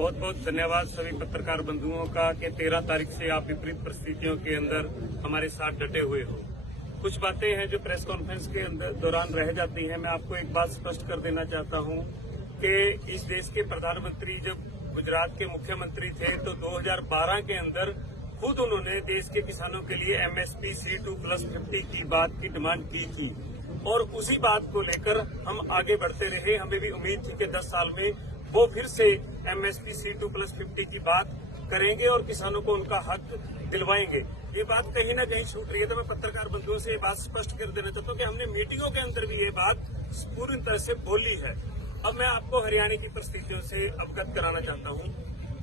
बहुत बहुत धन्यवाद सभी पत्रकार बंधुओं का कि 13 तारीख से आप विपरीत परिस्थितियों के अंदर हमारे साथ डटे हुए हो। कुछ बातें हैं जो प्रेस कॉन्फ्रेंस के दौरान रह जाती हैं। मैं आपको एक बात स्पष्ट कर देना चाहता हूं कि इस देश के प्रधानमंत्री जब गुजरात के मुख्यमंत्री थे तो 2012 के अंदर खुद उन्होंने देश के किसानों के लिए MSP C2+50 की बात की डिमांड की थी और उसी बात को लेकर हम आगे बढ़ते रहे। हमें भी उम्मीद थी कि 10 साल में वो फिर से MSP C2+50 की बात करेंगे और किसानों को उनका हक दिलवाएंगे। ये बात कहीं ना कहीं छूट रही है, तो मैं पत्रकार बंधुओं से ये बात स्पष्ट कर देना चाहता हूँ कि हमने मीटिंगों के अंदर भी ये बात पूरी तरह से बोली है। अब मैं आपको हरियाणा की परिस्थितियों से अवगत कराना चाहता हूँ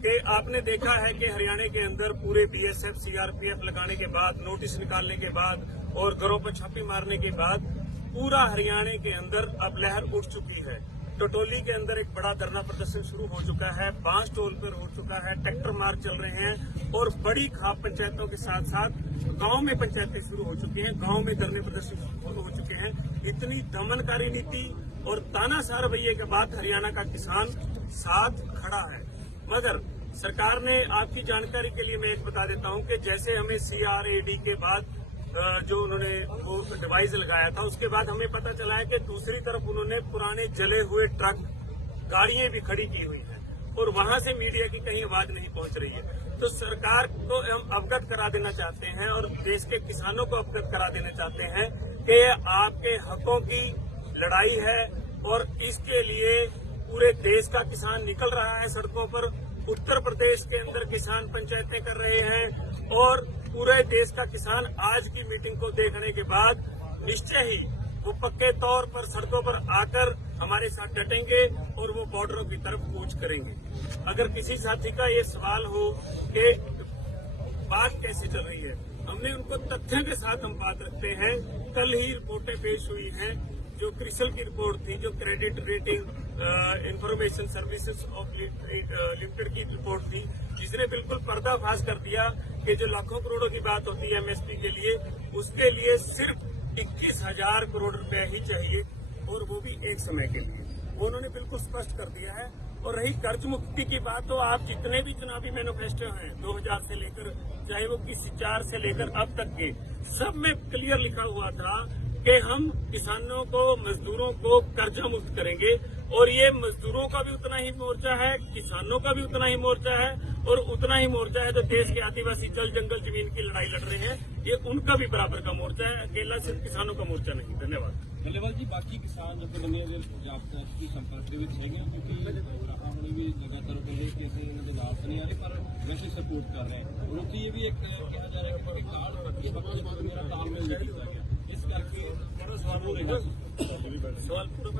कि आपने देखा है कि हरियाणा के अंदर पूरे BSF CRPF लगाने के बाद, नोटिस निकालने के बाद और घरों पर छापे मारने के बाद पूरा हरियाणा के अंदर अब लहर उठ चुकी है। टटोली के अंदर एक बड़ा धरना प्रदर्शन शुरू हो चुका है, 5 टोल पर हो चुका है, ट्रैक्टर मार्च चल रहे हैं और बड़ी खाप पंचायतों के साथ साथ गांव में पंचायतें शुरू हो चुकी हैं, गांव में धरने प्रदर्शन शुरू हो चुके हैं। इतनी दमनकारी नीति और तानाशाह रवैये के बाद हरियाणा का किसान साथ खड़ा है। मगर सरकार ने, आपकी जानकारी के लिए मैं एक बता देता हूं कि जैसे हमें CRAD के बाद जो उन्होंने वो डिवाइस लगाया था, उसके बाद हमें पता चला है कि दूसरी तरफ उन्होंने पुराने जले हुए ट्रक, गाड़ियां भी खड़ी की हुई हैं और वहां से मीडिया की कहीं आवाज नहीं पहुंच रही है। तो सरकार को हम अवगत करा देना चाहते हैं और देश के किसानों को अवगत करा देना चाहते हैं कि आपके हकों की लड़ाई है और इसके लिए पूरे देश का किसान निकल रहा है सड़कों पर। उत्तर प्रदेश के अंदर किसान पंचायतें कर रहे हैं और पूरे देश का किसान आज की मीटिंग को देखने के बाद निश्चय ही वो पक्के तौर पर सड़कों पर आकर हमारे साथ डटेंगे और वो बॉर्डरों की तरफ कूच करेंगे। अगर किसी साथी का ये सवाल हो कि बात कैसे चल रही है, हमने उनको तथ्यों के साथ हम बात रखते हैं। कल ही रिपोर्टें पेश हुई हैं, जो क्रिसल की रिपोर्ट थी, जो credit rating information services of limited की रिपोर्ट थी, जिसने बिल्कुल पर्दाफाश कर दिया कि जो लाखों करोड़ों की बात होती है MSP के लिए, उसके लिए सिर्फ 21,000 करोड़ रुपए ही चाहिए और वो भी एक समय के लिए। उन्होंने बिल्कुल स्पष्ट कर दिया है। और रही कर्ज मुक्ति की बात, तो आप जितने भी चुनावी मैनिफेस्टो हैं 2000 से लेकर, चाहे वो किसी 4 से लेकर अब तक के, सब में क्लियर लिखा हुआ था कि हम किसानों को, मजदूरों को कर्जा मुक्त करेंगे और ये मजदूरों का भी उतना ही मोर्चा है, किसानों का भी उतना ही मोर्चा है और उतना ही मोर्चा है जो देश के आदिवासी जल जंगल जमीन की लड़ाई लड़ रहे हैं, ये उनका भी बराबर का मोर्चा है, अकेला सिर्फ किसानों का मोर्चा नहीं। धन्यवाद। धन्यवाद जी। बाकी किसान जथेबंदियां जाबता की संपर्क ਦੇ ਵਿੱਚ ਹੈਗੀਆਂ ਕਿਉਂਕਿ ਰਾਹਾਂ ਹੁਣੇ ਵੀ ਲਗਾਤਾਰ ਕਹਿੰਦੇ ਕਿ ਅਸੀਂ ਇਹਨਾਂ ਦੇ ਨਾਲ ਤਾਂ ਨਹੀਂ ਆ ਰਹੇ ਪਰ ਵੈਸੇ ਸਪੋਰਟ ਕਰ ਰਹੇ ਹਾਂ। और ਉੱਥੇ ਇਹ ਵੀ ਇੱਕ ਕਿਹਾ ਜਾ ਰਿਹਾ ਕਿ ਕਾਰਡ ਰੱਖੀ ਵਕਤ ਮੇਰਾ ਤਾਲਮੇਲ ਨਹੀਂ ਕੀਤਾ ਗਿਆ, ਇਸ ਕਰਕੇ ਬੜਾ ਸਵਾਲ ਹੋ ਰਿਹਾ। ਸਵਾਲ ਪੂਰਾ